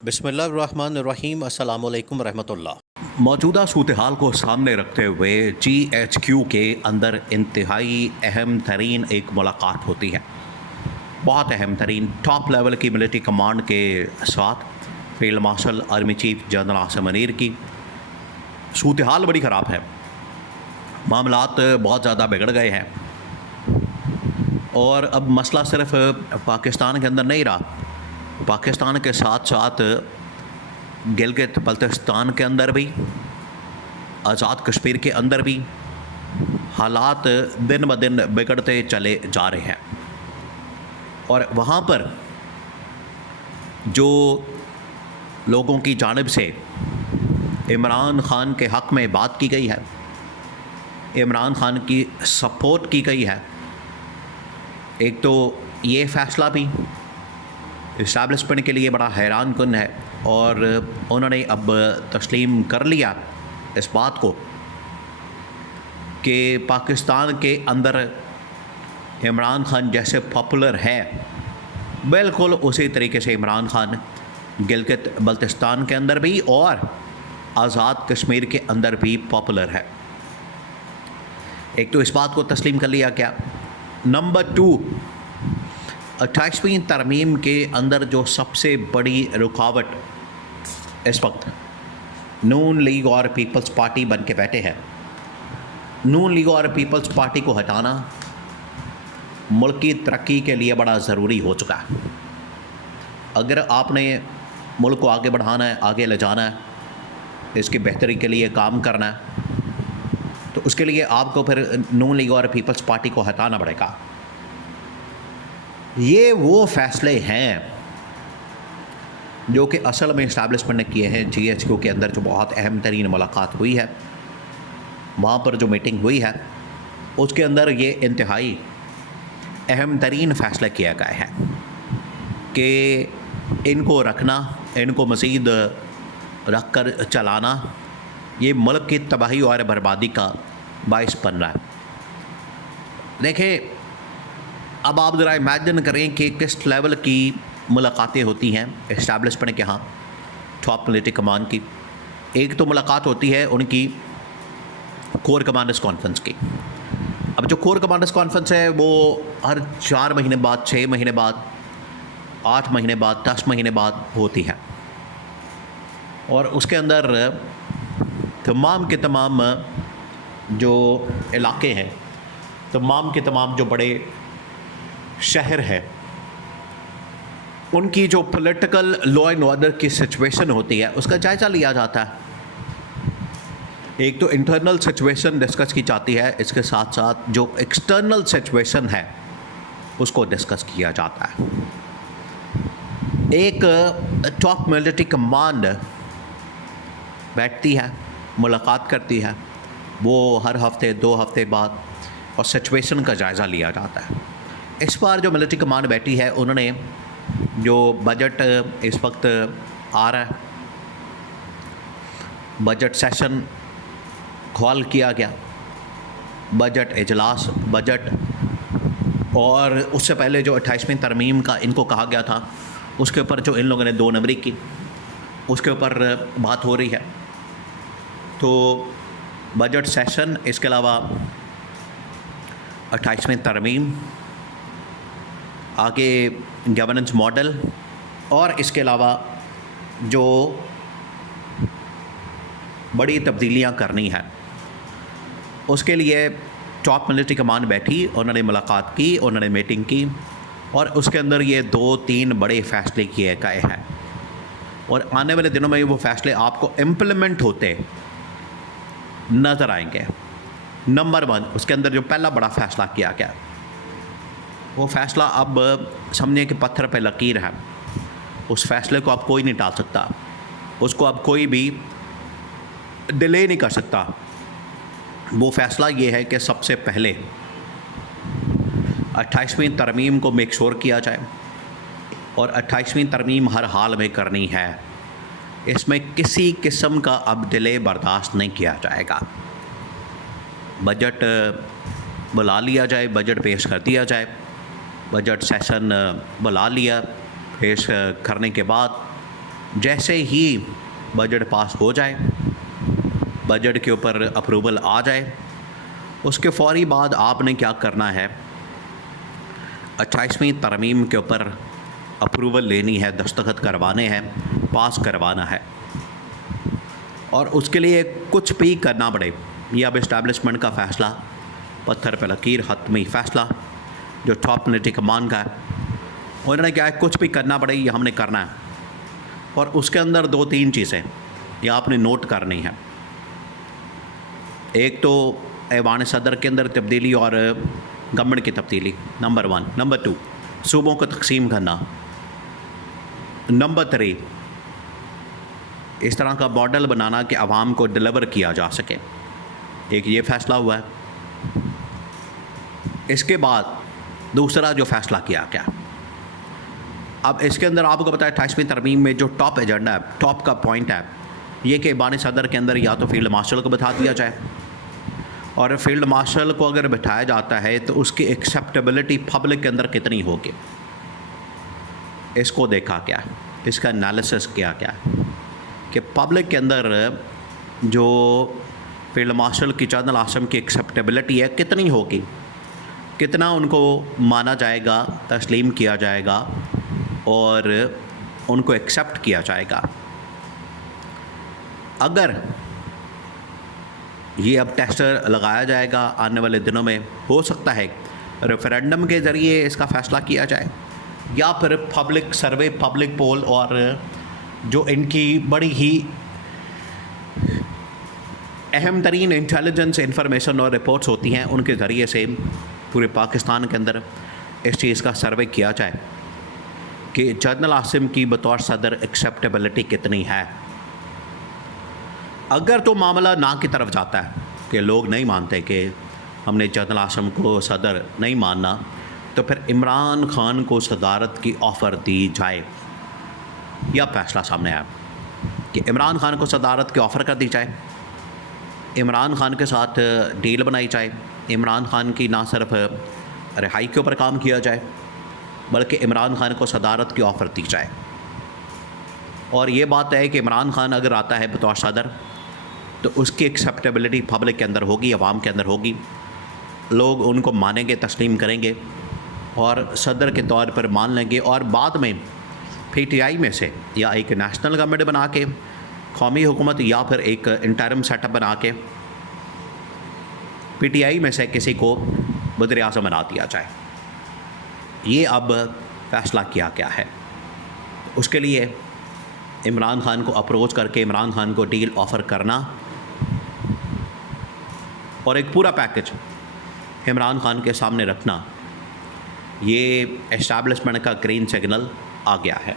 बिस्मिल्लाहिर्रहमानिर्रहीम अस्सलाम वालेकुम रहमतुल्लाह। मौजूदा सूरत-ए-हाल को सामने रखते हुए जीएचक्यू के अंदर इंतहाई अहम तरीन एक मुलाकात होती है। बहुत अहम तरीन टॉप लेवल की मिलिट्री कमांड के साथ field marshal army chief general Asim Munir की। सूरत-ए-हाल बड़ी ख़राब है, मामलात बहुत ज़्यादा बिगड़ गए हैं और अब मसला सिर्फ पाकिस्तान के अंदर नहीं रहा, पाकिस्तान के साथ साथ गिलगित बल्तिस्तान के अंदर भी, आज़ाद कश्मीर के अंदर भी हालात दिन ब दिन बिगड़ते चले जा रहे हैं। और वहाँ पर जो लोगों की जानिब से इमरान ख़ान के हक़ में बात की गई है, इमरान ख़ान की सपोर्ट की गई है, एक तो ये फ़ैसला भी इस्टेब्लिशमेंट के लिए बड़ा हैरान कुन है और उन्होंने अब तस्लीम कर लिया इस बात को कि पाकिस्तान के अंदर इमरान ख़ान जैसे पॉपुलर है, बिल्कुल उसी तरीके से इमरान ख़ान गिलगित बल्तिस्तान के अंदर भी और आज़ाद कश्मीर के अंदर भी पॉपुलर है। एक तो इस बात को तस्लीम कर लिया गया। नंबर 2, 28वीं तरमीम के अंदर जो सबसे बड़ी रुकावट इस वक्त नून लीग और पीपल्स पार्टी बन के बैठे हैं। नून लीग और पीपल्स पार्टी को हटाना मुल्क की तरक्की के लिए बड़ा ज़रूरी हो चुका है। अगर आपने मुल्क को आगे बढ़ाना है, आगे ले जाना है, इसकी बेहतरी के लिए काम करना है, तो उसके लिए आपको फिर नून लीग और पीपल्स पार्टी को हटाना पड़ेगा। ये वो फ़ैसले हैं जो कि असल में इस्टेब्लिशमेंट ने किए हैं। जीएचक्यू के अंदर जो बहुत अहम तरीन मुलाकात हुई है, वहाँ पर जो मीटिंग हुई है, उसके अंदर ये इंतहाई अहम तरीन फ़ैसला किया गया है कि इनको रखना, इनको मज़ीद रख कर चलाना, ये मुल्क की तबाही और बर्बादी का बाइस बन रहा है। देखें, अब आप ज़रा इमेजिन करें कि किस लेवल की मुलाकातें होती हैं इस्टेब्लिशमेंट के यहाँ टॉप मिलिट्री कमांड की। एक तो मुलाकात होती है उनकी कोर कमांडर्स कॉन्फ्रेंस की। अब जो कोर कमांडर्स कॉन्फ्रेंस है वो हर 4 महीने बाद, 6 महीने बाद, 8 महीने बाद, 10 महीने बाद होती है और उसके अंदर तमाम के तमाम जो इलाके हैं, तमाम के तमाम जो बड़े शहर है, उनकी जो पॉलिटिकल लॉ एंड ऑर्डर की सिचुएशन होती है उसका जायज़ा लिया जाता है। एक तो इंटरनल सिचुएशन डिस्कस की जाती है, इसके साथ साथ जो एक्सटर्नल सिचुएशन है उसको डिस्कस किया जाता है। एक टॉप मिलिट्री कमांड बैठती है, मुलाकात करती है, वो हर हफ्ते 2 हफ्ते बाद, और सिचुएशन का जायज़ा लिया जाता है। इस बार जो मिलिट्री कमांड बैठी है, उन्होंने जो बजट इस वक्त आ रहा है, बजट सेशन कॉल किया गया, बजट इजलास, बजट, और उससे पहले जो 28वीं तरमीम का इनको कहा गया था, उसके ऊपर जो इन लोगों ने 2 नंबरी की, उसके ऊपर बात हो रही है। तो बजट सेशन, इसके अलावा 28वीं तरमीम, आगे गवर्नेंस मॉडल, और इसके अलावा जो बड़ी तब्दीलियां करनी है उसके लिए टॉप मिलिट्री कमांड बैठी, उन्होंने मुलाकात की, उन्होंने मीटिंग की और उसके अंदर ये 2-3 बड़े फ़ैसले किए गए हैं और आने वाले दिनों में वो फ़ैसले आपको इम्प्लीमेंट होते नज़र आएंगे। नंबर 1, उसके अंदर जो पहला बड़ा फ़ैसला किया गया, वो फ़ैसला अब समझिए कि पत्थर पे लकीर है, उस फ़ैसले को अब कोई नहीं टाल सकता, उसको अब कोई भी डिले नहीं कर सकता। वो फ़ैसला ये है कि सबसे पहले 28वीं तरमीम को मेक श्योर किया जाए और 28वीं तरमीम हर हाल में करनी है। इसमें किसी किस्म का अब डिले बर्दाश्त नहीं किया जाएगा। बजट बुला लिया जाए, बजट पेश कर दिया जाए, बजट सेशन बुला लिया, पेश करने के बाद जैसे ही बजट पास हो जाए, बजट के ऊपर अप्रूवल आ जाए, उसके फ़ौरी बाद आपने क्या करना है, 28वीं तरमीम के ऊपर अप्रूवल लेनी है, दस्तखत करवाने हैं, पास करवाना है। और उसके लिए कुछ भी करना पड़े, ये अब इस्टेब्लिशमेंट का फ़ैसला, पत्थर पर लकीर, हतमी फ़ैसला जो टॉप मिलिट्री कमान का है, उन्होंने क्या है, कुछ भी करना पड़े ये हमने करना है। और उसके अंदर 2-3 चीज़ें ये आपने नोट करनी है। एक तो ऐवान सदर के अंदर तब्दीली और गवर्नमेंट की तब्दीली, नंबर 1। नंबर 2, सूबों को तकसीम करना। नंबर 3, इस तरह का मॉडल बनाना कि आवाम को डिलीवर किया जा सके। एक ये फ़ैसला हुआ है। इसके बाद दूसरा जो फ़ैसला किया गया, अब इसके अंदर आपको पता है 28वीं तरमीम में जो टॉप एजेंडा है, टॉप का पॉइंट है ये कि ऐवान सदर के अंदर या तो फील्ड मार्शल को बिठा दिया जाए, और फील्ड मार्शल को अगर बिठाया जाता है तो उसकी एक्सेप्टेबिलिटी पब्लिक के अंदर कितनी होगी, इसको देखा गया, इसका एनालिसिस किया गया कि पब्लिक के अंदर जो फील्ड मार्शल की जनरल आसम की एक्सेप्टेबिलिटी है कितनी होगी, कितना उनको माना जाएगा, तस्लीम किया जाएगा और उनको एक्सेप्ट किया जाएगा। अगर ये अब टेस्ट लगाया जाएगा आने वाले दिनों में, हो सकता है रेफरेंडम के ज़रिए इसका फ़ैसला किया जाए, या फिर पब्लिक सर्वे, पब्लिक पोल, और जो इनकी बड़ी ही अहम तरीन इंटेलिजेंस इंफॉर्मेशन और रिपोर्ट्स होती हैं, उनके ज़रिए से पूरे पाकिस्तान के अंदर इस चीज़ का सर्वे किया जाए कि जनरल आसिम की बतौर सदर एक्सेप्टेबिलिटी कितनी है। अगर तो मामला ना की तरफ जाता है कि लोग नहीं मानते कि हमने जनरल आसिम को सदर नहीं मानना, तो फिर इमरान खान को सदारत की ऑफ़र दी जाए। यह फ़ैसला सामने आया कि इमरान खान को सदारत की ऑफ़र कर दी जाए, इमरान खान के साथ डील बनाई जाए, इमरान खान की ना सिर्फ रिहाई के ऊपर काम किया जाए बल्कि इमरान खान को सदारत की ऑफ़र दी जाए। और ये बात है कि इमरान खान अगर आता है बतौर सदर तो उसकी एक्सेप्टेबिलिटी पब्लिक के अंदर होगी, आवाम के अंदर होगी, लोग उनको मानेंगे, तस्लीम करेंगे और सदर के तौर पर मान लेंगे। और बाद में PTI में से या एक नेशनल गवर्नमेंट बना के, कौमी हुकूमत, या फिर एक इंटरिम सेटअप बना के PTI में से किसी को वज़ीर आज़म बना दिया जाए। ये अब फ़ैसला किया गया है। उसके लिए इमरान खान को अप्रोच करके इमरान खान को डील ऑफ़र करना और एक पूरा पैकेज इमरान खान के सामने रखना, ये एस्टैब्लिशमेंट का ग्रीन सिग्नल आ गया है।